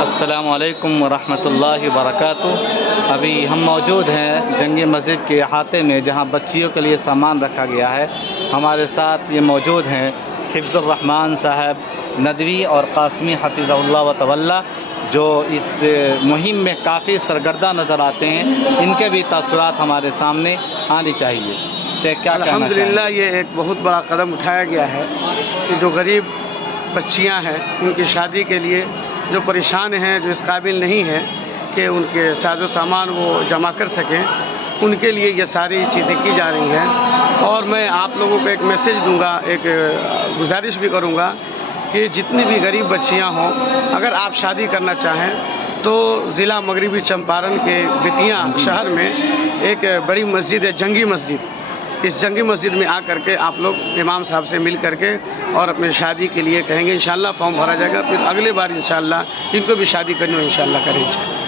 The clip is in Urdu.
السلام علیکم ورحمۃ اللہ وبرکاتہ۔ ابھی ہم موجود ہیں جنگی مسجد کے احاطے میں جہاں بچیوں کے لیے سامان رکھا گیا ہے۔ ہمارے ساتھ یہ موجود ہیں حفظ الرحمان صاحب ندوی اور قاسمی حفظہ اللہ و تولیٰ، جو اس مہم میں کافی سرگردہ نظر آتے ہیں۔ ان کے بھی تاثرات ہمارے سامنے آنی چاہیے۔ شیخ کیا کہنا چاہیں گے؟ الحمدللہ یہ ایک بہت بڑا قدم اٹھایا گیا ہے کہ جو غریب بچیاں ہیں ان کی شادی کے لیے، جو پریشان ہیں، جو اس قابل نہیں ہیں کہ ان کے ساز و سامان وہ جمع کر سکیں، ان کے لیے یہ ساری چیزیں کی جا رہی ہیں۔ اور میں آپ لوگوں کو ایک میسیج دوں گا، ایک گزارش بھی کروں گا کہ جتنی بھی غریب بچیاں ہوں، اگر آپ شادی کرنا چاہیں تو ضلع مغربی چمپارن کے بیتیاں شہر میں ایک بڑی مسجد ہے، جنگی مسجد۔ اس جنگی مسجد میں آ کر کے آپ لوگ امام صاحب سے مل کر کے اور اپنے شادی کے لیے کہیں گے، انشاءاللہ فارم بھرا جائے گا، پھر اگلے بار انشاءاللہ ان کو بھی شادی کرنی ہو انشاءاللہ کریں گے۔